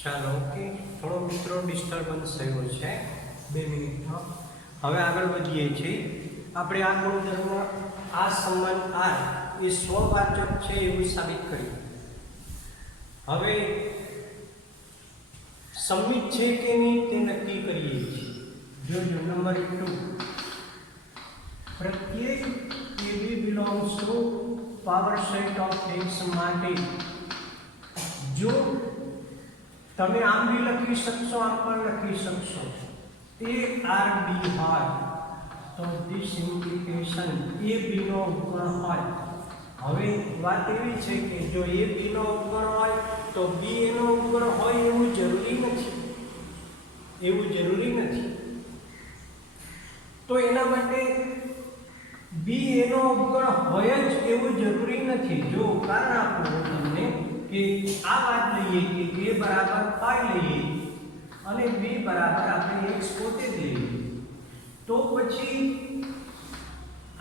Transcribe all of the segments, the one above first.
ચાલો ઓકે, થોડો મિત્રો ડિસ્ટર્બન્સ થયો છે 2 મિનિટમાં. હવે આગળ વધીએ છીએ. આપણે આ ગુણધર્મ આ સંબંધ આર એ સ્વવાચક છે એવું સાબિત કર્યું. હવે સંમિત છે કે નહીં તે નક્કી કરીએ છીએ. જોજો નંબર 2, પ્રત્યેક AB belongs to power set of x માટે જો તમે આમ બી લખી શકશો, આમ પણ લખી શકશો, A R B હોય તો this implication A B નો ઉપગણ હોય. હવે વાત એવી છે કે જો A B નો ઉપગણ હોય તો B A નો ઉપગણ હોય એવું જરૂરી નથી. તો એના માટે B A નો ઉપગણ હોય જ એવું જરૂરી નથી. જો કારણ આપું તમને કે આ વાત લઈએ કે A બરાબર 5 લઈએ અને B બરાબર આપણે x પોતે જ લઈએ, તો પછી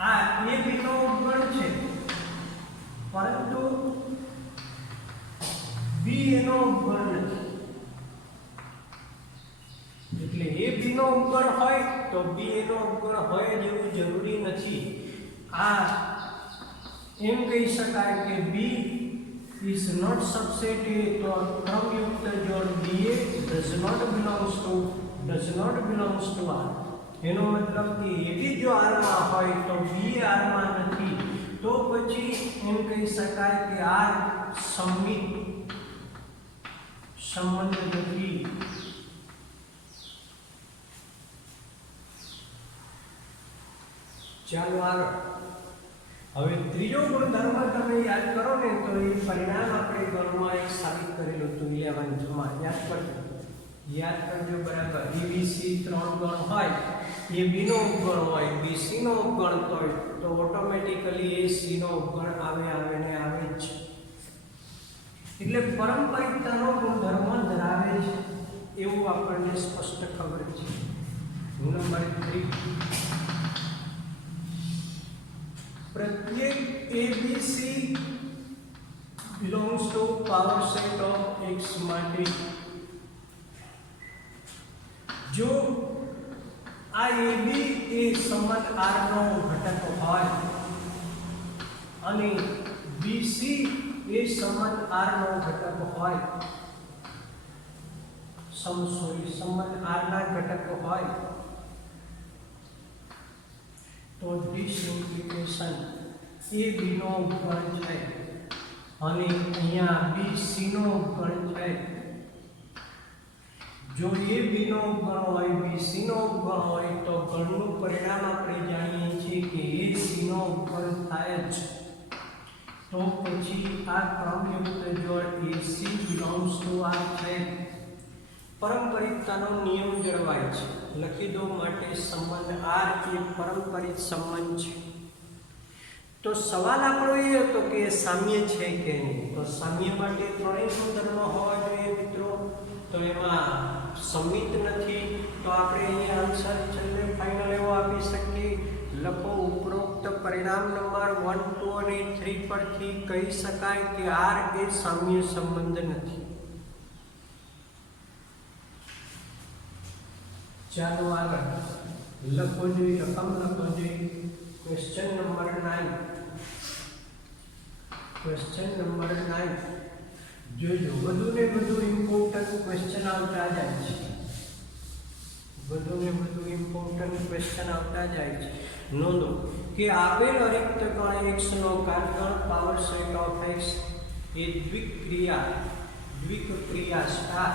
આ A B નો ઉપગણ છે પરંતુ B A નો ઉપગણ નથી. એટલે A B નો ઉપગણ હોય તો B A નો ઉપગણ હોય જેવું જરૂરી નથી. આ એમ કહી શકાય કે B is not subset A તો ક્રમયુક્ત જોડ BA does not belongs to R. એનો મતલબ કે AB જો R માં હોય તો BA R માં નથી, તો પછી એમ કહી શકાય કે R સંમિત સંબંધ નથી. ચાલો આગળ. હવે ત્રીજો ગુણધર્મ તમે યાદ કરો ને તો એ પરિણામ આપણે ગણમાં એક સાબિત કરેલું હતું 11th માં. યાદ કરજો બરાબર. ABC 3 ગણ હોય, AB નો ઉપગણ હોય, BC નો ઉપગણ હોય તો ઓટોમેટિકલી AC નો ઉપગણ આવે ને આવે જ. એટલે પારંપરિકતાનો ગુણધર્મ ધરાવે છે એવું આપણને સ્પષ્ટ ખબર છે. નંબર 3, प्रत्येक ABC belongs to power set of x માટે જો આ AB એ સંબંધ R નો ઘટક હોય અને BC એ સંબંધ R નો ઘટક હોય, સંબંધ R ના ઘટક હોય તો this implication A B નો ઉપગણ છે અને અહીંયા BC નો ઉપગણ છે. જો A B નો ઉપગણ હોય, BC નો ઉપગણ હોય તો ગણનું પરિણામ આપણે જાણીએ છીએ કે AC નો ઉપગણ થાય જ. તો પછી આ ક્રમયુક્ત જોડ AC belongs to R છે. પારંપરિકતાનો નિયમ જળવાય છે. લખી દો માટે સંબંધ R એ પારંપરિક સંબંધ છે. તો સવાલ આપણો એ હતો કે સામ્ય છે કે નહીં. તો સામ્ય માટે ત્રણેય ગુણધર્મ હોવા જોઈએ મિત્રો. તો એમાં સંમિત નથી તો આપણે અહીંયા આન્સર છેલ્લે ફાઇનલ એવો આપી શકીએ. લખો ઉપરોક્ત પરિણામ નંબર 1, 2 અને 3 પરથી કહી શકાય કે R એ સામ્ય સંબંધ નથી. ચાલો આગળ લખો જોઈએ, રકમ લખો જોઈએ. ક્વેશ્ચન નંબર 9 જોજો. વધુ ને વધુ ઇમ્પોર્ટન્ટ ક્વેશ્ચન આવતા જાય છે. નોંધો કે આપેલ અરિક્ત ગણ x નો કાટગણ પાવર સેટ ઓફ x એ દ્વિક્રિયા સ્ટાર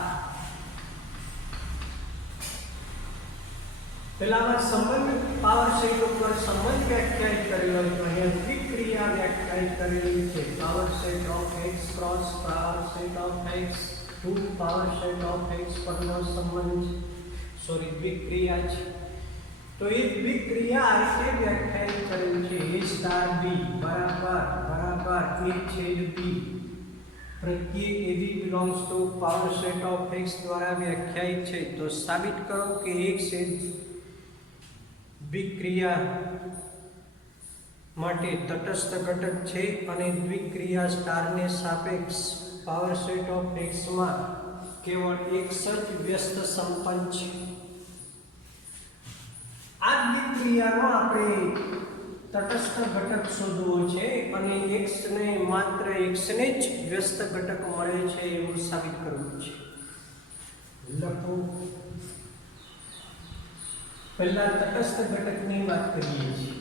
પેલામાં સંબંધ પાવર સેટ ઉપર સંબંધ વ્યાખ્યાયિત કરેલો હતો, અહીંયા દ્વિક્રિયા વ્યાખ્યાયિત કરેલી છે. Power set of x cross power set of x to power set of x પરનો સંબંધ દ્વિક્રિયા છે. તો એ દ્વિક્રિયા આ રીતે વ્યાખ્યાયિત કરેલ છે. A સ્ટાર B બરાબર A છેદ B પ્રત્યેક AB belongs to power set of x દ્વારા વ્યાખ્યાયિત છે. તો સાબિત કરો કે x એ દ્વિક્રિયા માટે તટસ્થ ઘટક છે અને દ્વિક્રિયા સ્ટારને સાપેક્ષ પાવર સેટ ઓફ x માં केवल एक सच व्यस्त संपन्न छे। आ क्रियानो આપણે તટસ્થ ઘટક શોધવો છે અને x ને માત્ર x ને જ વ્યસ્ત ઘટક મળે છે એવું સાબિત કરવું છે। લખો પહેલા તટસ્થ ઘટકની વાત કરીએ છીએ।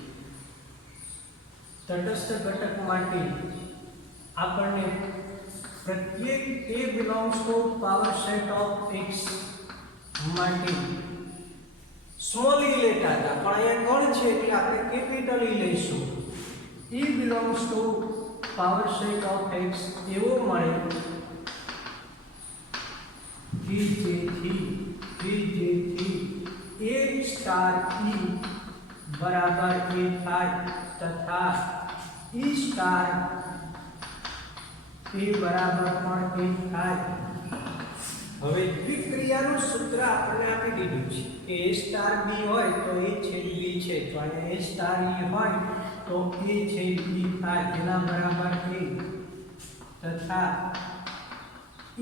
તટસ્થ ઘટક માટે આપણને प्रत्येक a belongs to power set of x માટે स्मॉल e लेता था पण અહીંયા કોણ છે એટલે આપણે કેપિટલ e લઈશું। e belongs to power set of x એવો મળે કે જેથી a સ્ટાર e બરાબર a થાય તથા e સ્ટાર એ બરાબર પણ એ થાય। હવે દ્વિક્રિયાનું સૂત્ર આપણે આપી દીધું છે કે a સ્ટાર b હોય તો a છેદ b છે તો અહીંયા a સ્ટાર e હોય તો a છેદ b થાય એના બરાબર a તથા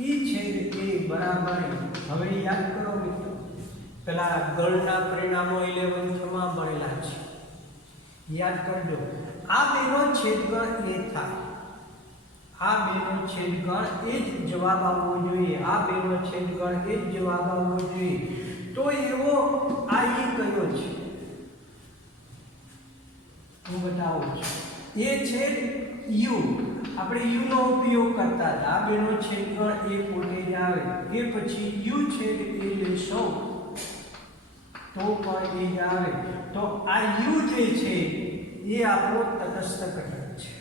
e છેદ a બરાબર a। હવે યાદ કરો મિત્રો પેલા ગણના પરિણામો 11th માં ભણેલા છે યાદ કરજો। આ બેનો છેદગણ a થાય आ बेनो छेदगण ए ज जवाब आवવો જોઈએ। आ बेनो छेदगण ए ज जवाब आवવો જોઈએ। तो एवो आ ई कयो છે હું બતાવું છું। એ છે u આપણે u નો ઉપયોગ કરતા હતા। આ બેનો છેદગણ એ પોતે જ આવે એ પછી u છેદ એ લેશો તો પણ એ જ આવે। તો આ u જે છે એ આપણો તટસ્થ ઘટક છે।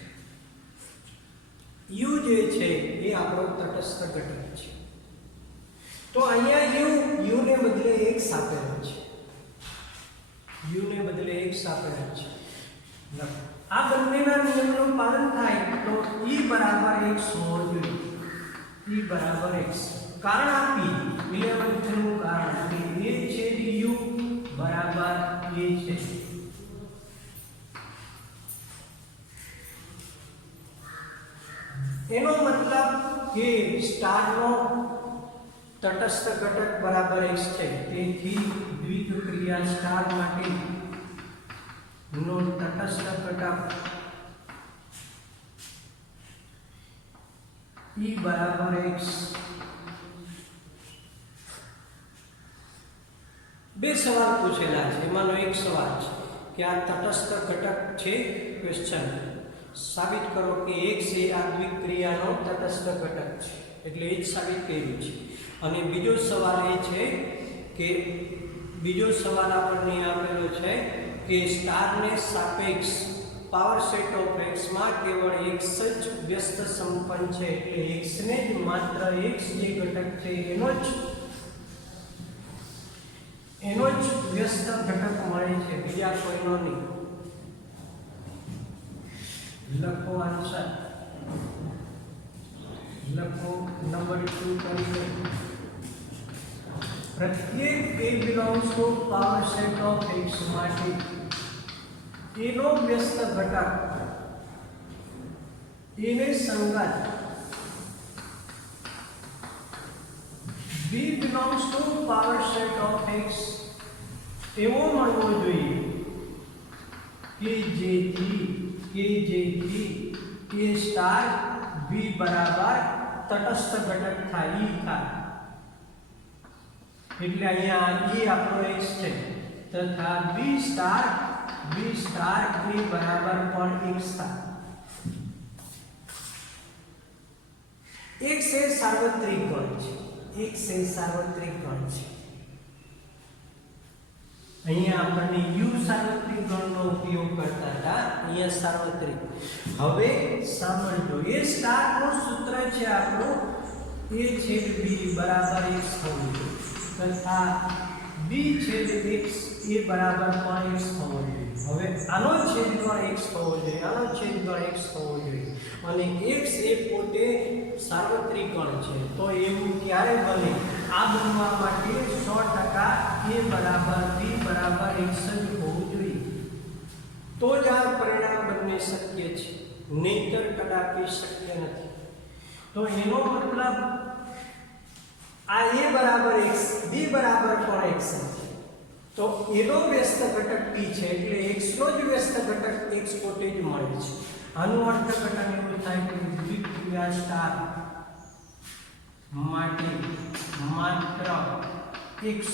u જે છે એ આપણો તટસ્થ ઘટક છે। તો અહીંયા u ને બદલે x આપેલો છે। u ને બદલે x આપેલો છે। આ બંનેના નિયમનું પાલન થાય તો e બરાબર x હોવો જોઈએ। e બરાબર x કારણ આપી 11th નું કારણ કે a છેદ u બરાબર a છે। એનો મતલબ કે સ્ટાર નો તટસ્થ ઘટક બરાબર x છે। તેથી દ્વિક્રિયા સ્ટાર માટે નો તટસ્થ ઘટક e બરાબર x। બે સવાલ પૂછેલા છે એમાંનો એક સવાલ છે કે આ તટસ્થ ઘટક છે ક્વેશ્ચન साबित करो कि x ए आ द्विक्रियानो तटस्थ घटक छे એટલે એ જ સાબિત કર્યું છે। અને બીજો સવાલ એ છે કે બીજો સવાલ આપણને આપેલો છે કે સ્ટારને સાપેક્ષ પાવર સેટ ઓફ x માં કેવળ x જ વ્યસ્ત સંપન્ન છે એટલે x ને જ માત્ર x જે ઘટક છે એનો જ વ્યસ્ત ઘટક મળે છે બીજા કોઈનો નહીં। लखो आंसर लखो नंबर 2 करिए। प्रत्येक a belongs to power set of x માટે એનો વ્યસ્ત ઘટક એને સંગત b belongs to power set of x એવો મળવો જોઈએ કે જેથી a સ્ટાર b બરાબર તટસ્થ ઘટક થાય e થાય એટલે અહીંયા e આપણો x છે તથા b સ્ટાર a બરાબર પણ x થાય। x એ સાર્વત્રિક ગણ છે। x એ સાર્વત્રિક ગણ છે। અહીંયા આપણને u સાર્વત્રિક ગણનો ઉપયોગ કરતા હતા અહીંયા સાર્વત્રિક। હવે સાંભળજો એ સ્ટાર નું સૂત્ર છે આપણું a છેદ b બરાબર x હોવું જોઈએ તથા b છેદ x એ બરાબર પણ x હોવો જોઈએ। હવે આનો છેદગણ x હોવો જોઈએ આનો છેદગણ x હોવો જોઈએ અને x એ પોતે સાર્વત્રિક ગણ છે। તો એવું ક્યારે બને આ બનવા માટે 100% a બરાબર b બરાબર x જ હોવું જોઈએ તો જ આ પરિણામ બનને શક્ય છે નહીંતર કદાપી શક્ય નથી। તો એનો મતલબ आ ए बराबर x b बराबर पण x तो एनो व्यस्त घटक p છે એટલે x નો જ વ્યસ્ત ઘટક x પોતે જ મળે છે આનું અર્થઘટન એવું થાય કે દ્વિક્રિયા સ્ટાર માટે માત્ર એક જ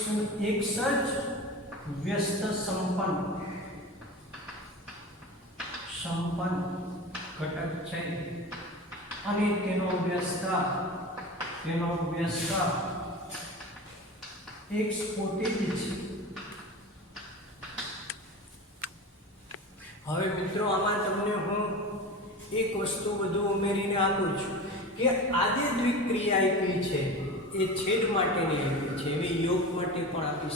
વ્યસ્ત સંપન્ન ઘટક છે અને તેનો વ્યસ્ત x પોતે જ છે। હવે મિત્રો આમાં તમને હું એક વસ્તુ વધુ ઉમેરીને આપું છું કે આ જે દ્વિક્રિયા આપી છે એ છેદ માટેની આપી છે એવી યોગ માટે પણ આપી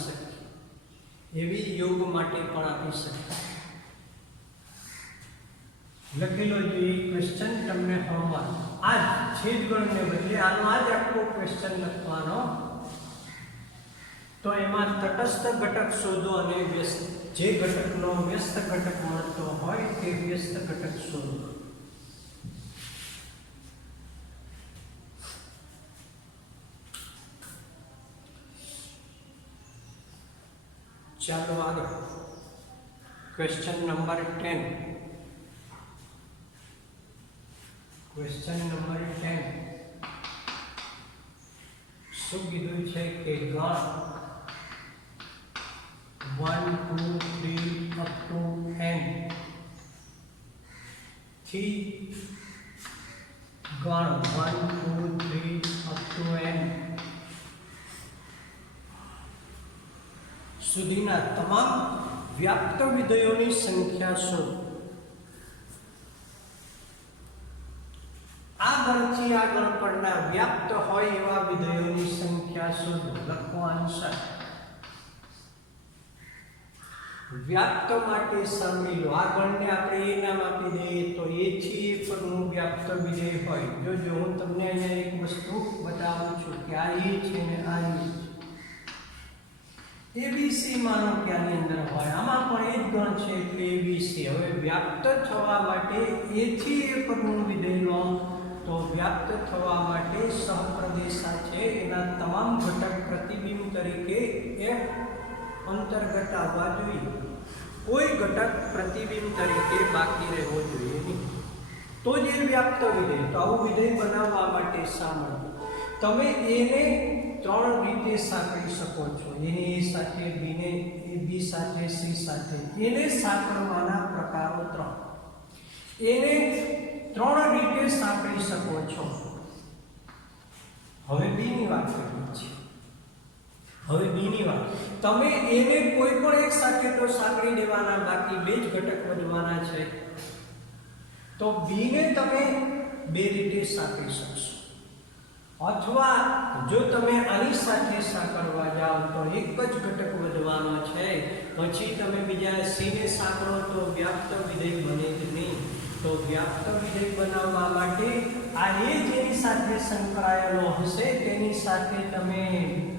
શકે લખેલો જે ક્વેશ્ચન તમને હોમવર્ક આ છેદ ગણને બદલે આનો આ જ આખો ક્વેશ્ચન લખવાનો તો એમાં તટસ્થ ઘટક શોધો અને વ્યસ્ત જે ઘટકનો વ્યસ્ત ઘટક મળતો હોય તે વ્યસ્ત ઘટક શોધો। ચાલો આગળ ક્વેશ્ચન નંબર 10 શું કીધું છે કે ગણ 1 2 3 up to n થી ગણ 1 2 3 up to n સુધીના તમામ વ્યાપ્ત વિધેયોની સંખ્યા શોધો। આ ગણથી આ ગણ પરના વ્યાપ્ત હોય એવા વિધેયોની સંખ્યા શોધો। લખો આન્સર। વ્યાપ્ત માટે સામેલ આ ગણને આપણે એ નામ આપી દઈએ તો a થી a પરનું વ્યાપ્ત વિધેય હોય। જો હું તમને અહીંયા એક વસ્તુ બતાવું છું કે આ a છે ને આ a ABC માનો કે આની અંદર હોય આમાં પણ એ જ ગણ છે એટલે ABC। હવે વ્યાપ્ત થવા માટે a થી a પરનું વિધેય લો તો વ્યાપ્ત થવા માટે સહપ્રદેશા છે એના તમામ ઘટક પ્રતિબિંબ તરીકે f અંતર્ગત આવવા જોઈએ। કોઈ ઘટક પ્રતિબિંબ તરીકે બાકી રહેવો જોઈએ નહીં તો જ એ વ્યાપ્ત વિધેય। તો આવું વિધેય બનાવવા માટે સાંભળો તમે એને ત્રણ રીતે સાંકળી શકો છો એને a સાથે b ને b સાથે c સાથે એને સાંકળવાના પ્રકારો ત્રણ એને ત્રણ રીતે સાંકળી શકો છો। હવે b ની વાત કરીએ છીએ। હવે b ની વાત તમે એને કોઈ પણ એક સાથે તો સાંકળી દેવાના બાકી બે જ ઘટક વધવાના છે તો b ને તમે બે રીતે સાંકળી શકશો અથવા જો તમે આની સાથે સાંકળવા જાઓ તો એક જ ઘટક વધવાનો છે પછી તમે બીજા c ને સાંકળો તો વ્યાપ્ત વિધેય બને જ નહીં। તો વ્યાપ્ત વિધેય બનાવવા માટે આ a જેની સાથે સંકળાયેલો હશે તેની સાથે તમે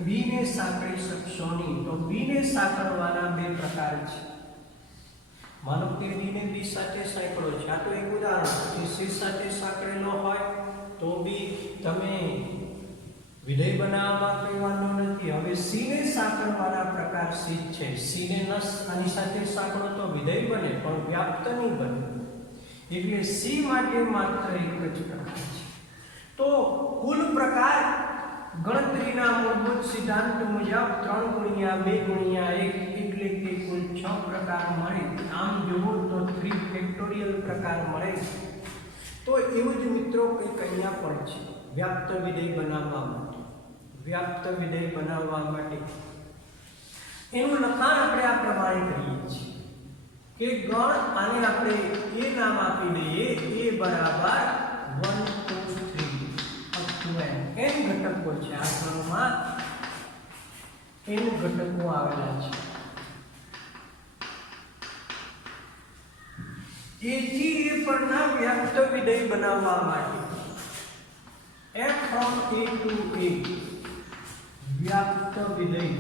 b ને સાંકળી શકશો નહીં। તો b ને સાંકળવાના બે પ્રકાર છે। માનો કે b ને b સાથે સાંકળો છે આ તો એક ઉદાહરણ છે। c સાથે સાંકળેલો હોય તો બી તમે વિધેય બનાવવામાં કોઈ વાંધો નથી। હવે c ને સાંકળવાના પ્રકાર c છે। c ને આની સાથે સાંકળો તો વિધેય બને પણ વ્યાપ્ત નહીં બને એટલે c માટે માત્ર એક જ પ્રકાર છે। તો કુલ પ્રકાર ગણતરીના મૂળભૂત સિદ્ધાંત મુજબ 3 ગુણ્યા 2 ગુણ્યા 1 એટલે કે કુલ 6 પ્રકાર મળે। આમ જુઓ તો 3 ફેક્ટોરિયલ પ્રકાર મળે। તો એવું જ મિત્રો કંઈક અહીંયા પણ છે વ્યાપ્ત વિધેય બનાવવા માટે એનું લખાણ આપણે આ પ્રમાણે કરીએ છીએ કે ગણ આને આપણે a નામ આપી દઈએ a બરાબર 1 2 3 up to n ઘટકો છે આ ગણમાં n ઘટકો આવેલા છે। a થી a પરના વ્યાપ્ત વિધેય બનાવવા માટે f from a to a વ્યાપ્ત વિધેય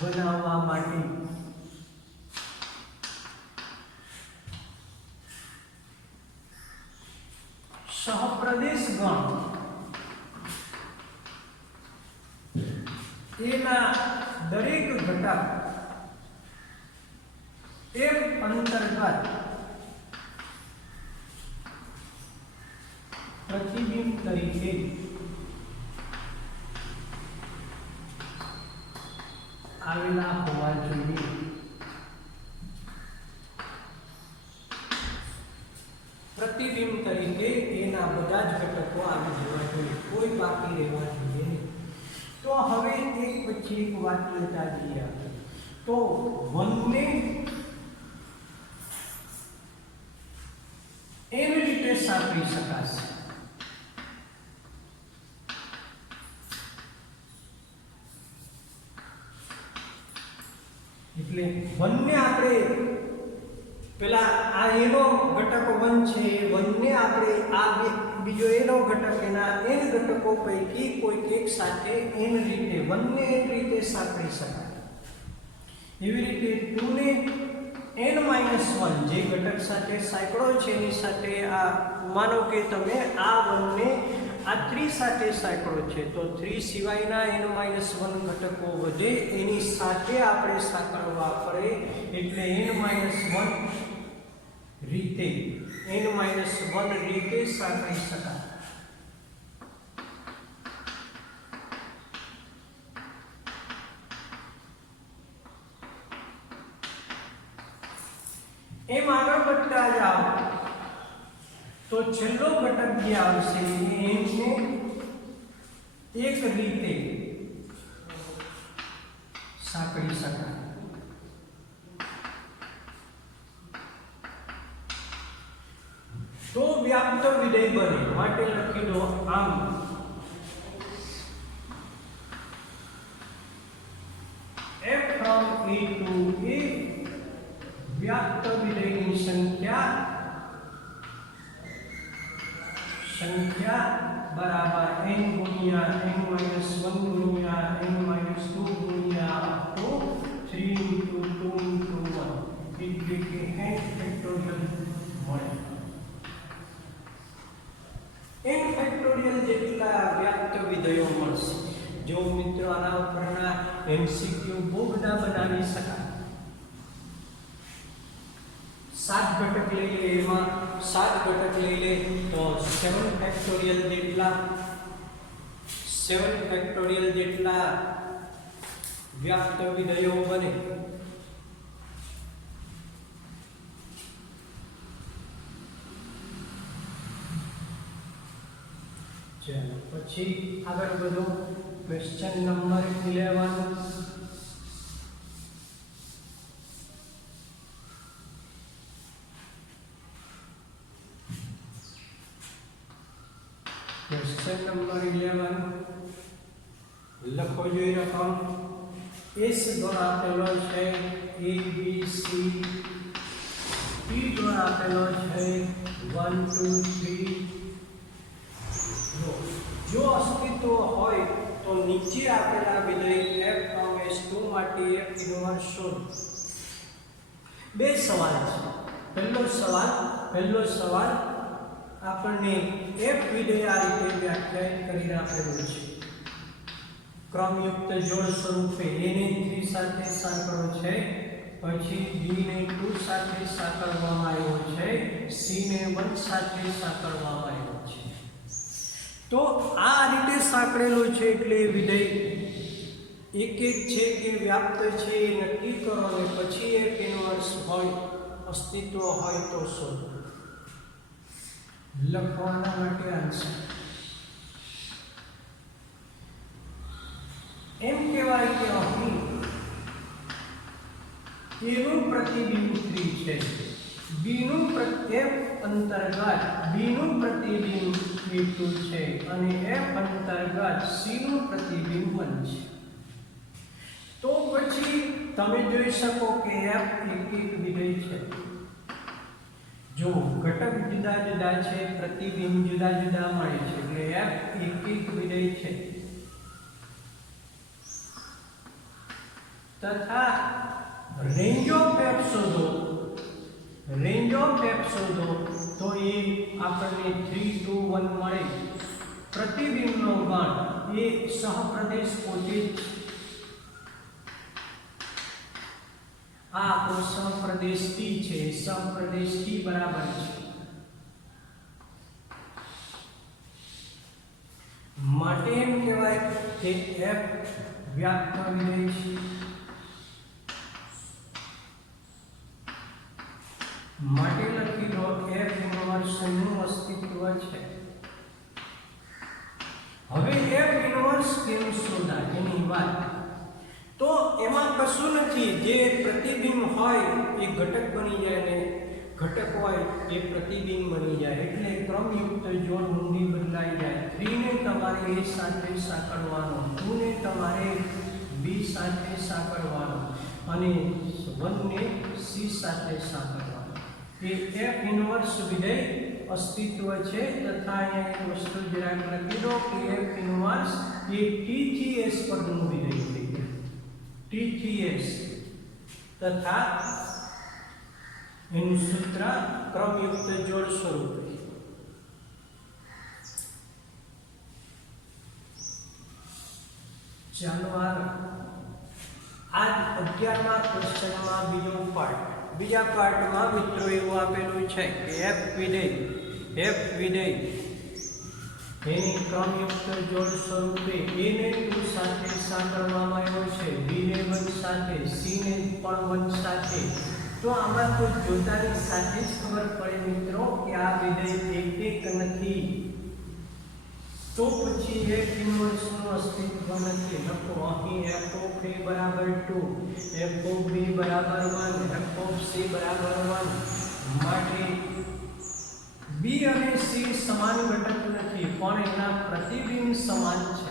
બનાવવા માટે સહપ્રદેશ ગણ એના દરેક ઘટક એક અંતર્ગત પ્રતિબિંબ તરીકે આવેલા હોવા જોઈએ. પ્રતિબિંબ તરીકે એના બધા જ ઘટકો આવી જવા જોઈએ, કોઈ બાકી રહેવા જોઈએ નહીં. તો હવે એક પછી એક વાત લેતા જઈએ. તો 1 ને એવી રીતે સાંકળી શકાશે. એટલે 1 ને આપણે પેલા આ એનો ઘટક 1 છે, 1 ને આપણે આ બીજો એનો ઘટક એના n ઘટકો પૈકી કોઈ એક સાથે n રીતે 1 ને n રીતે સાંકળી શકાય. એવી રીતે 2 ને n-1 જે ઘટક સાથે સાંકળો છે એની સાથે આ માનો કે તમે આ 1 ને આ 3 સાથે સાંકળો છે, તો 3 સિવાયના n-1 ઘટકો વધે એની સાથે આપણે સાંકળવા પડે, એટલે n-1 રીતે n-1 રીતે સાંકળી શકાય. એમ આગળ વધતા જાઓ તો છેલ્લો ઘટક જે આવશે એને એક રીતે સાંકળી શકાય. તો વ્યાપ્ત વિધેય બને માટે લખી દો આમ f from a to a व्याप्त विधेय की संख्या बराबर n गुणिया n-1 गुणिया n-2 गुणिया up to 3 into 2 into 1 એટલે કે n ફેક્ટોરિયલ મળે. n ફેક્ટોરિયલ જેટલા વ્યાપ્ત વિધેયો મળશે. જો મિત્રો આના ઉપરના MCQ બહુ બધા બનાવી શકાય. 7 ઘટક લઈ લે, એમાં 7 ઘટક લઈ લે તો 7 ફેક્ટોરિયલ જેટલા વ્યાપ્ત વિધેયો બને. ચાલો પછી આગળ વધો. Question number 11. क्वेश्चन नंबर 11 લખો જોઈ રકમ S દ્વારા આપેલો છે A B C, P દ્વારા આપેલો છે 1 2 3. જો અસ્તિત્વ હોય તો નીચે આપેલા વિધેય f from S2 માટે f ઇન્વર્સ શોધો. બે સવાલ છે. પહેલો સવાલ આપણને f વિધેય આ રીતે વ્યાખ્યાયિત કરીને આપેલું છે. ક્રમયુક્ત જોડ સ્વરૂપે a ને 3 સાથે સાંકળો છે, પછી b ને 2 સાથે સાંકળવામાં આવ્યો છે, c ને 1 સાથે સાંકળવામાં આવ્યો છે. તો આ રીતે સાંકળેલો છે એટલે વિધેય એક છે કે વ્યાપ્ત છે એ નક્કી કરો અને પછી f ઇન્વર્સ હોય અસ્તિત્વ હોય તો શોધો. લખવાના માટે આન્સર એમ કહેવાય કે અહીં a નું પ્રતિબિંબ 3 છે, b નું f અંતર્ગત b નું પ્રતિબિંબ 2 છે અને f અંતર્ગત c નું પ્રતિબિંબ 1 છે. તો પછી તમે જોઈ શકો કે f એક વિધેય છે. જો ઘટક જુદા જુદા છે, પ્રતિબિંબ જુદા જુદા મળે છે એટલે f એક વિધેય છે. તથા રેન્જ ઓફ f શોધો તો એ આપણને 3 2 1 મળે. પ્રતિબિંબનો ગણ એ સહપ્રદેશ પોતે જ આપણો સપ્રદેશ ટી છે, સપ્રદેશ ટી બરાબર છે માટે એમ કહેવાય કે f વ્યાપ્ત વિધેય છે, માટે લખી દો f ઇન્વર્સ નું અસ્તિત્વ છે। હવે f ઇન્વર્સ કેમ શોધાય એની વાત, તો એમાં કશું નથી, જે પ્રતિબિંબ હોય એ ઘટક બની જાય ને ઘટક હોય એ પ્રતિબિંબ બની જાય, એટલે ક્રમયુક્ત જોડ ઊંધી બદલાઈ જાય। 3 ને તમારે a સાથે સાંકળવાનો, 2 ને તમારે b સાથે સાંકળવાનો અને 1 ને c સાથે સાંકળવાનો। એ f ઇન્વર્સ વિધેય અસ્તિત્વ છે, તથા અહીંયા એક વસ્તુ જરાક લખી દો કે f ઇન્વર્સ એ t થી s પરનું વિધેય છે, t થી s, તથા એનું સૂત્ર ક્રમયુક્ત જોડ સ્વરૂપે। ચાલો આગળ, આ 11મા ક્વેશ્ચનમાં બીજા પાર્ટમાં મિત્રો એવું આપેલું છે કે f વિધેય એની ક્રમયુક્ત જોડ સ્વરૂપે a ને 2 સાથે સાંકળવામાં આવ્યો છે, b ને 1 સાથે, c ને પણ 1 સાથે। તો આમાં તો જોતાની સાથે જ ખબર પડે મિત્રો કે આ વિધેય એક નથી, તો પછી f ઇન્વર્સ નું અસ્તિત્વ નથી। લખો અહીં f ઓફ a બરાબર 2, f ઓફ b બરાબર 1, f ઓફ c બરાબર 1, માટે b અને c સમાન ઘટક નથી પણ એના પ્રતિબિંબ સમાન છે,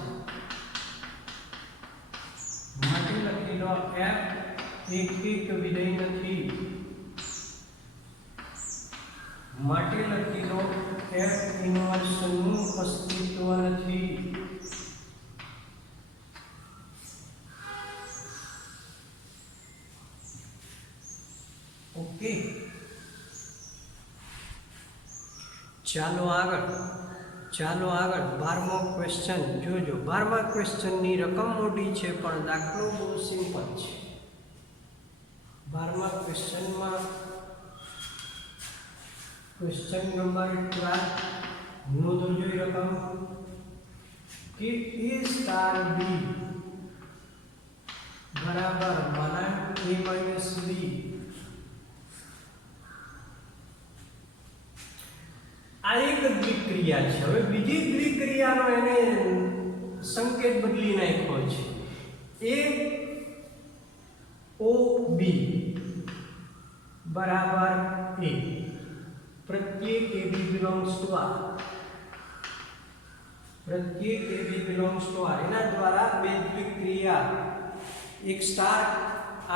માટે લખી દો f એક વિધેય નથી, માટે લખી દો f ઇન્વર્સ નું અસ્તિત્વ નથી। ઓકે, ચાલો આગળ 12મો ક્વેશ્ચન જોજો। 12મા ક્વેશ્ચનની રકમ મોટી છે પણ દાખલો બહુ સિમ્પલ છે। 12મા ક્વેશ્ચનમાં ક્વેશ્ચન નંબર 12 નોંધો જોઈ રકમ કે a સ્ટાર b બરાબર માનાંક a માઈનસ b, આ એક દ્વિક્રિયા છે। હવે બીજી દ્વિક્રિયાનો એને સંકેત બદલી નાખ્યો છે, a o b બરાબર a, प्रत्येक ab belongs to r, प्रत्येक ab belongs to r એના દ્વારા બે દ્વિક્રિયા, એક સ્ટાર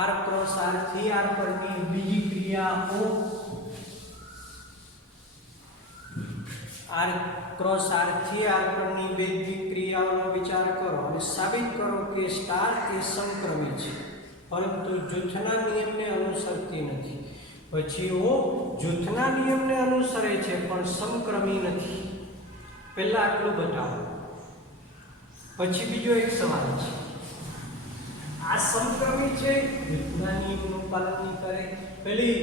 r ક્રોસ r થી r પરની બીજી ક્રિયા o r ક્રોસ r થી r પરની બે દ્વિક્રિયાઓનો વિચાર કરો અને સાબિત કરો કે સ્ટાર એ સમક્રમી છે પરંતુ જૂથના નિયમને અનુસરતી નથી। પછી o જૂથના નિયમને અનુસરે છે પણ સમક્રમી નથી। પહેલા આટલું બતાવો, પછી બીજો એક સવાલ છે, આ સમક્રમી છે, જૂથના નિયમનું પાલન નહીં કરે, પેલી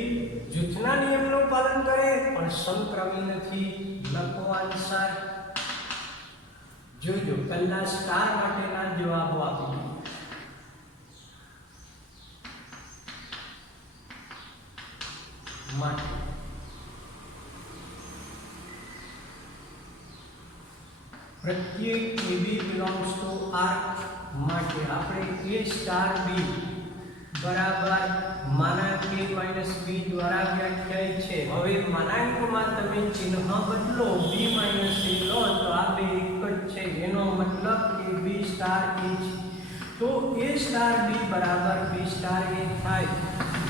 જૂથના નિયમનું પાલન કરે પણ સમક્રમી નથી। લખો આન્સર, જોજો પહેલા સ્ટાર માટેના જવાબો આપો। प्रत्येक a b belongs to r માટે આપણે a સ્ટાર b બરાબર માનાંક a માઈનસ b દ્વારા વ્યાખ્યાયિત છે। હવે માનાંકમાં તમે ચિહ્ન બદલો, b માઈનસ a લો તો આ બે એક જ છે, એનો મતલબ કે b સ્ટાર a છે, તો a સ્ટાર b બરાબર b સ્ટાર a થાય,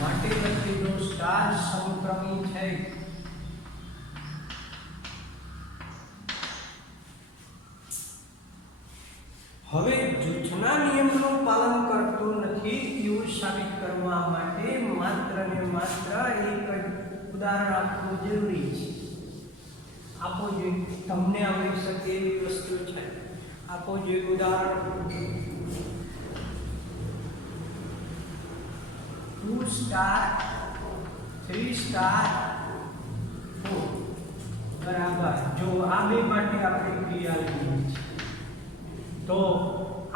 માટે લખી દો સ્ટાર સમક્રમી છે। હવે જૂથના નિયમનું પાલન કરતું નથી એવું સાબિત કરવા માટે માત્ર ને માત્ર એક ઉદાહરણ આપવું જરૂરી છે। આપો જે તમને આવડી શકે એવી વસ્તુ છે, આપો જે ઉદાહરણ 2 સ્ટાર 3 સ્ટાર 4 બરાબર। જો આ બે માટે આપણે ક્રિયા લીધી છે તો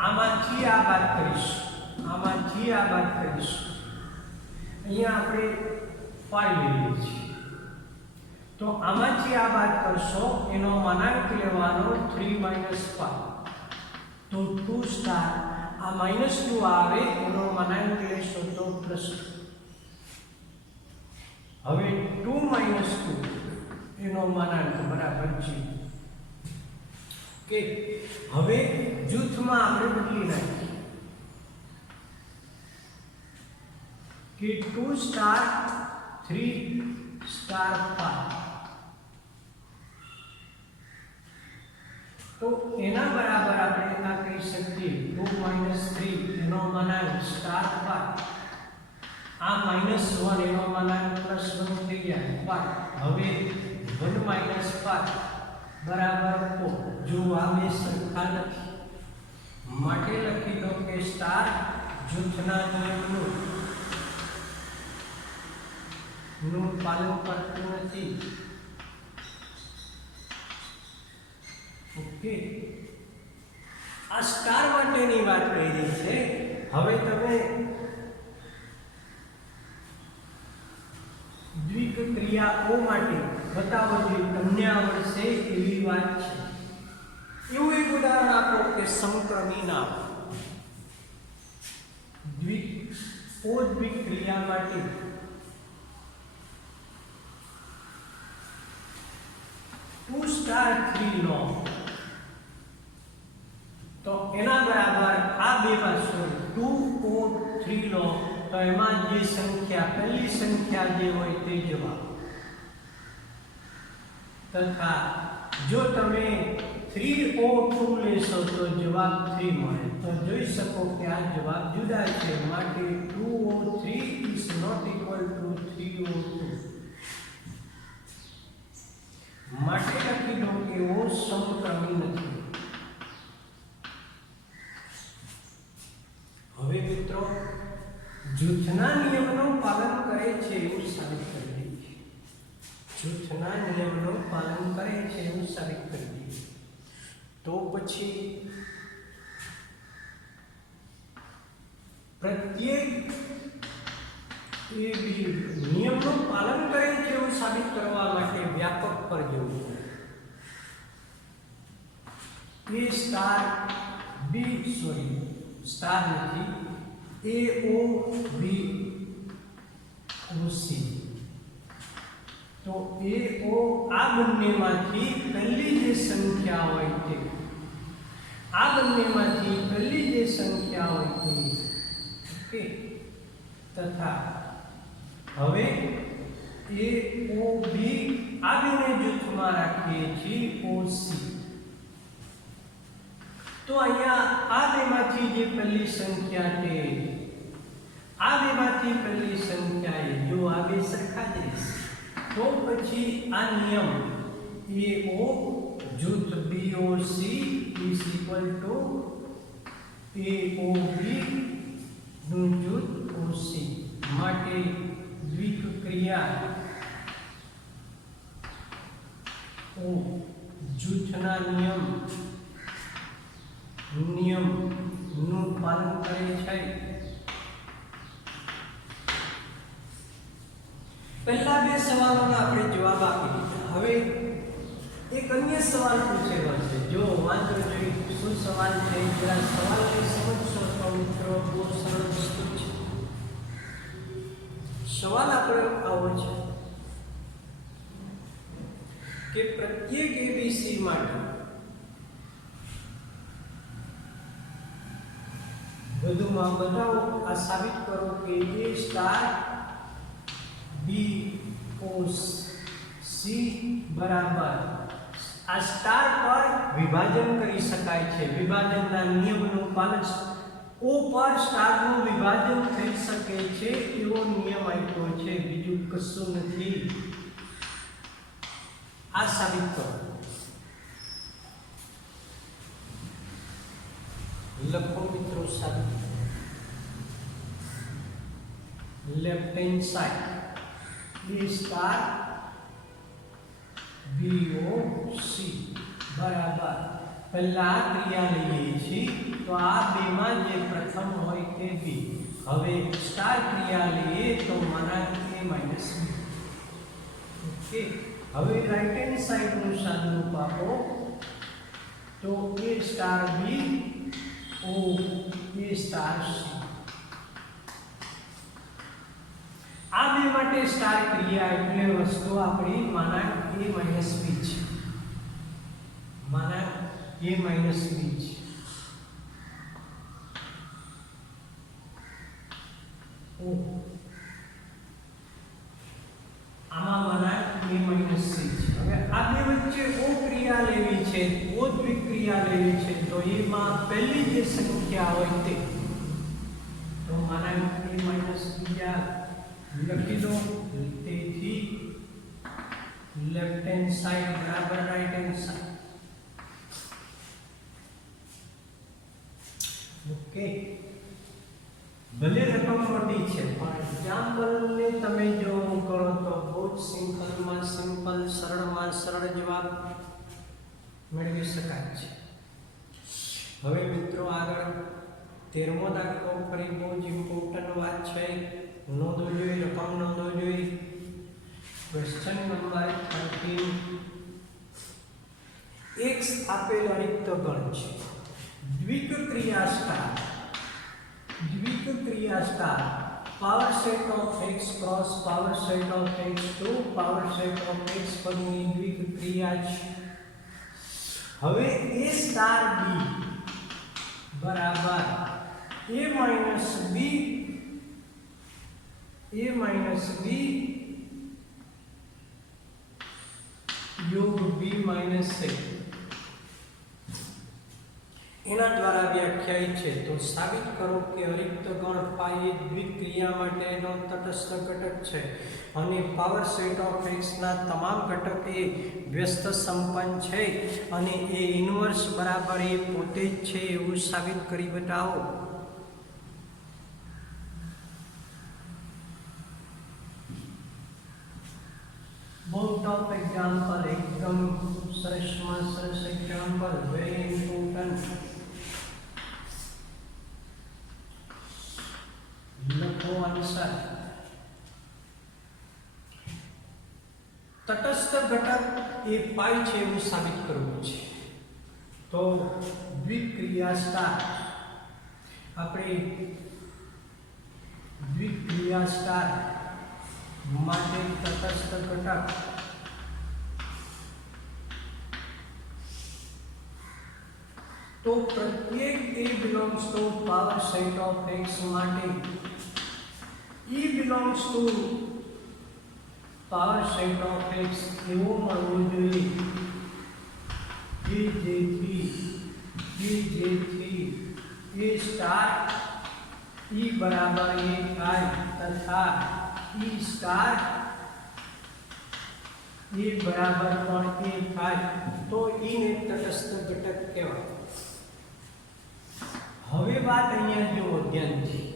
આમાંથી આ બાદ કરીશું, આમાંથી આ બાદ કરીશું। અહીંયા આપણે 5 લઈએ છીએ તો આમાંથી આ બાદ કરશો એનો માનાંક લેવાનો 3 - 5 તો 2 સ્ટાર આ -2 આવે એનો માનાંક લેશો તો +2। હવે 2 - 2 એનો માનાંક બરાબર છે કે હવે જૂથમાં આપણે બદલી નાખીએ કે 2 સ્ટાર 3 સ્ટાર 5 તો એના બરાબર આપણે આ કહી શકીએ 2 - 3 એનો માનાંક સ્ટાર 5 આ -1 એનો માનાંક +1 થઈ ગયા 5। હવે 1 - 5 બરાબર 4। જો આ બે સરખા નથી માટે લખી દો કે સ્ટાર જૂથના નિયમનું પાલન કરતું નથી। ઓકે, આ સ્ટાર માટેની વાત કરી છે। હવે તમે દ્વિક ક્રિયાઓ માટે બતાવો જે તમને આવડશે એવી વાત છે। એવું એક ઉદાહરણ આપો કે સમક્રમી નામ દ્વિક ક્રિયા માટે 2 સ્ટાર 3 લો તો એના બરાબર આ બે પાસો 2 or 3 લો તો એમાં જે સંખ્યા પહેલી સંખ્યા જે હોય તે જવાબ તથા જો તમે 3 or 2 લેશો તો જવાબ 3 મળે। તો જોઈ શકો કે આ જવાબ જુદા છે માટે 2 or 3 is not equal to 3 or 2 માટે લખી દો કે એવો સમક્રમી નથી। હવે મિત્રો જૂથના નિયમનું પાલન કરે છે એવું સાબિત કરી દઈએ। જૂથના નિયમનું પાલન કરે છે એવું સાબિત કરી દઈએ તો પછી પ્રત્યેક એ નિયમનું પાલન કરે છે એવું સાબિત કરવા માટે વ્યાપક પર જવું પડે। A star B sorry star નથી A O B O C તો A O આ બંનેમાંથી પહેલી જે સંખ્યા હોય તે આ બંનેમાંથી પહેલી જે સંખ્યા હોય તે ઓકે તથા હવે A O B આ બેને જૂથમાં રાખીએ છીએ O C તો અહીંયા આ બેમાંથી જે પહેલી સંખ્યા છે આ બેમાંથી પહેલી સંખ્યા એ જો આ બે સરખા જ રહેશે તો પછી આ નિયમ AO જૂથ BOC is equal to AOB નું જૂથ OC માટે દ્વિક ક્રિયા ઓ જૂથના નિયમનું પાલન કરે છે। પહેલા બે સવાલોના આપણે જવાબ આપી દીધા। હવે એક અન્ય સવાલ પૂછેલો છે જો વાંચો જોઈ શું સવાલ છે જરા સવાલને સમજશો તો મિત્રો બહુ સરળ વસ્તુ છે। સવાલ આપણો આવો છે કે પ્રત્યેક ABC માટે વધુમાં બતાવો આ સાબિત કરો કે A star B O C બરાબર આ સ્ટાર પર વિભાજન કરી શકાય છે। વિભાજનના નિયમનું પાલન O પર સ્ટારનું વિભાજન થઈ શકે છે એવો નિયમ આપ્યો છે બીજું કશું નથી। આ સાબિત કરો લખો મિત્રો સાબિત left hand side A star BOC બરાબર પહેલા આ ક્રિયા લઈએ છીએ તો આ બેમાં જે પ્રથમ હોય તે બી હવે સ્ટાર ક્રિયા લઈએ તો માના A માઈનસ B ઓકે હવે રાઈટ હેન્ડ સાઈડ નું સાદુરૂપ આપો તો A star B O A star C આ બે માટે સ્ટાર ક્રિયા એટલે વસ્તુ આપણી માના A માઈનસ B છે માના A માઈનસ B છે ઓ આમાં માના A માઈનસ C છે હવે આ બે વચ્ચે ઓ ક્રિયા લેવી છે ઓ દ્વિક્રિયા લેવી છે તો એમાં પહેલી જે સંખ્યા હોય તે તો માના A માઈનસ B લખી દો તેથી લેફ્ટ હેન્ડ સાઈડ બરાબર રાઈટ હેન્ડ સાઈડ ઓકે ભલે રકમ મોટી છે પણ એક્ઝામ્પલને તમે જો કરો તો બહુ જ સિમ્પલ સરળ જવાબ મેળવી શકાય છે હવે મિત્રો આગળ 13મો દાખલો ફરી બહુ જ ઇમ્પોર્ટન્ટ વાત છે નોંધો જોઈએ રકમ નોંધો જોઈએ ક્વેશ્ચન નંબર 13 x આપેલ અરિક્ત ગણ છે દ્વિક્રિયા star power set of x cross power set of x to power set of x પરની દ્વિક્રિયા છે હવે a સ્ટાર b બરાબર a માઈનસ b યોગ b માઈનસ a એના દ્વારા વ્યાખ્યાયિત છે તો સાબિત કરો કે અરિક્ત ગણ પાઈ એ દ્વિક્રિયા માટેનો તટસ્થ ઘટક છે અને પાવર સેટ ઓફ x ના તમામ ઘટક એ વ્યસ્ત સંપન્ન છે અને એ ઇન્વર્સ બરાબર એ પોતે જ છે એવું સાબિત કરી બતાવો બહુ ટોપ એક્ઝામ્પલ એકદમ સરસમાં સરસ એક્ઝામ્પલ વેરી ઇમ્પોર્ટન્ટ લખો આન્સર તટસ્થ ઘટક એ પાઈ છે એવું સાબિત કરવું છે તો દ્વિક્રિયા સ્ટાર આપણે દ્વિક્રિયા સ્ટાર માટે તટસ્થ ઘટક તો પ્રત્યેક a belongs to power set of x માટે e belongs to power set of x એવો મળવો જોઈએ કે જેથી a સ્ટાર e બરાબર a થાય તથા e સ્ટાર e બરાબર પણ a થાય તો e ને તટસ્થ ઘટક કહેવાય હવે વાત અહીંયા જો ધ્યાનથી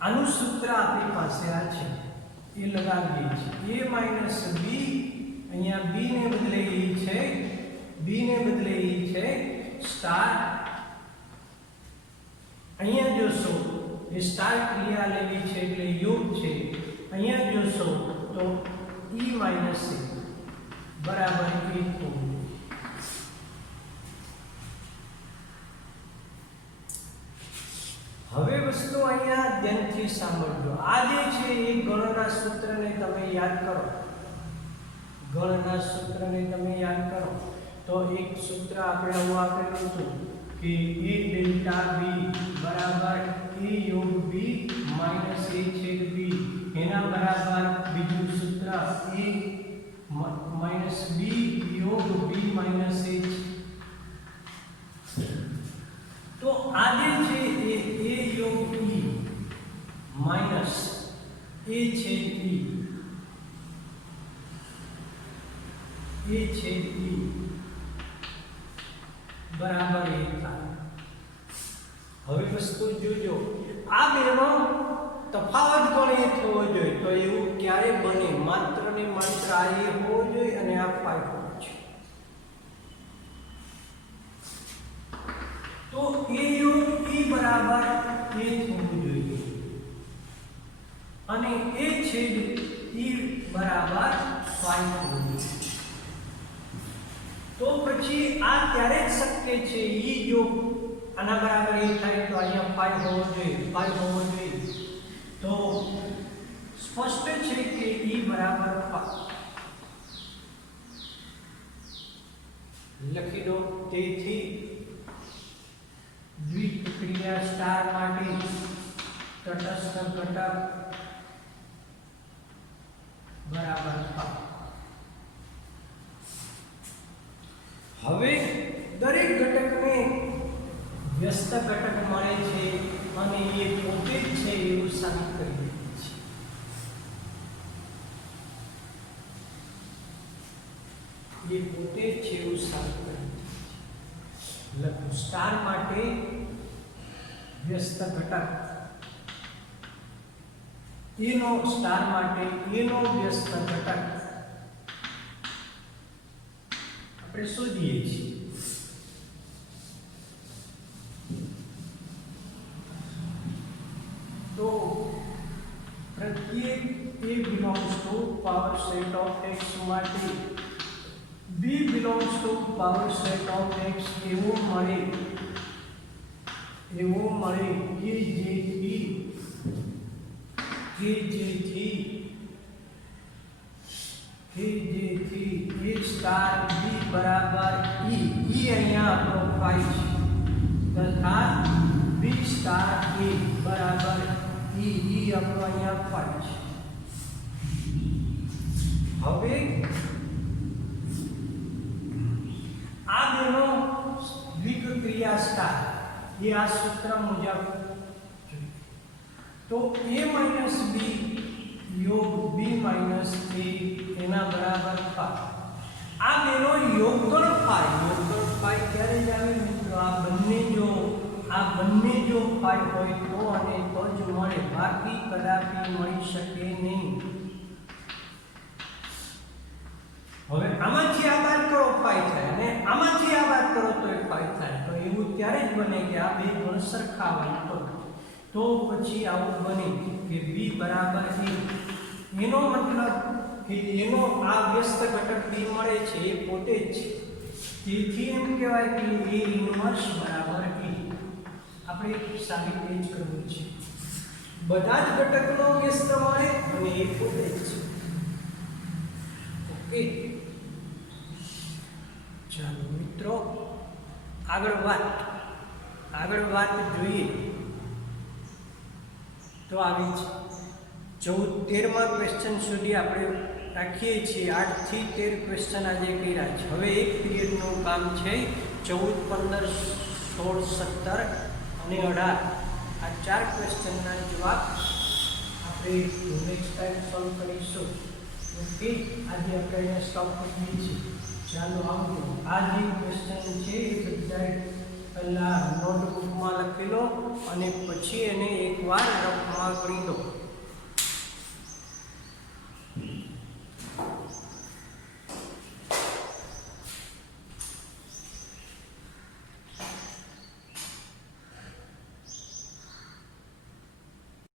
આનું સૂત્ર આપણી પાસે આ છે એ લગાવીએ છીએ a માઈનસ b અહીંયા b ને બદલે એ છે સ્ટાર અહીંયા જોશો એ સ્ટાર ક્રિયા લેવી છે એટલે યોગ છે અહીંયા જોશો તો e માઈનસ a બરાબર 1 હવે વસ્તુ અહીંયા ધ્યાનથી સાંભળજો આ જે છે એ ગણના સૂત્રને તમે યાદ કરો તો એક સૂત્ર આપણે આવું આપેલું હતું કે a ડેલ્ટા b બરાબર a યોગ b માઈનસ a છેદ b એના બરાબર બીજું સૂત્ર a માઈનસ b યોગ b માઈનસ a તો આ જે છે એ a યોગ b માઈનસ a છેદ b બરાબર 1 થાય હવે વસ્તુ જોજો આ બેનો તફાવત પણ એ થવો જોઈએ. તો એવું ક્યારે બને? માત્ર ને માત્ર આ એ હોવો જોઈએ અને આ ફાઈ હોવો જોઈએ. તો એ યોગ એ બરાબર એ થવું જોઈએ અને એ છેદ એ બરાબર ફાઈ થવું જોઈએ. તો પછી આ ત્યારે જ શક્ય છે. ઈ જો આના બરાબર એ થાય તો અહીંયા ફાઈ હોવો જોઈએ, ફાઈ હોવો જોઈએ. તો સ્પષ્ટ છે કે ઈ બરાબર ફાઈ. લખી દો. તેથી દ્વિક્રિયા સ્ટાર માટે તટસ્થ ઘટક બરાબર ફાઈ. હવે દરેક ઘટકને વ્યસ્ત ઘટક મળે છે અને એ પોતે જ છે એવું સાબિત કરી દઈએ છીએ. એ પોતે જ છે એવું સાબિત કરી દઈએ છીએ. લખો સ્ટાર માટે વ્યસ્ત ઘટક એનો સ્ટાર માટે એનો વ્યસ્ત ઘટક આપણે શોધીએ છીએ. તો પ્રત્યેક A belongs to power set of x માટે B belongs to power set of x એવું મળે કે જેથી A સ્ટાર B બરાબર E અહીંયા આપણો ફાઈ છે તથા B સ્ટાર A બરાબર E આપણો અહીંયા ફાઈ છે. હવે આ બેનો દ્વિક્રિયા સ્ટાર એ આ સૂત્ર મુજબ તો A minus B યોગ B minus A એના બરાબર ફાઈ. આ બેનો યોગફળ ફાઈ ક્યારે જ આવે મિત્રો? આ બંને જો ફાઈ હોય તો અને તો જ મળે, બાકી કદાપી મળી શકે નહીં. હવે આમાંથી આ બાદ કરો ફાઈ થાય અને આમાંથી આ બાદ કરો તો ફાઈ થાય. તો એવું ત્યારે જ બને કે આ બે ગુણ સરખા હોય તો પછી આવું બને કે B બરાબર A. એનો મતલબ કે એનો આ વ્યસ્ત ઘટક B મળે છે એ પોતે જ છે. તેથી એમ કહેવાય કે A ઇન્વર્સ બરાબર A. આપણે સાબિત એ જ કરવું છે. બધા જ ઘટકનો વ્યસ્ત મળે અને એ પોતે જ છે. ઓકે, ચાલો મિત્રો આગળ વાત જોઈએ. તો આવી જ 13મા ક્વેશ્ચન સુધી આપણે રાખીએ છીએ. 8 થી 13 ક્વેશ્ચન આજે કર્યા છે. હવે એક પીરિયડનું કામ છે 14, 15, 16, 17 અને 18. આ 4 ક્વેશ્ચનના જવાબ આપણે નેક્સ્ટ ટાઈમ સોલ્વ કરીશું. ઓકે, આજે આપણે અહીંયા સ્ટોપ કરીએ છીએ. ચાલો આવજો. આ જે ક્વેશ્ચન છે એ બધા પહેલાં નોટબુકમાં લખી લો અને પછી એને એકવાર રફમાં કરી દો.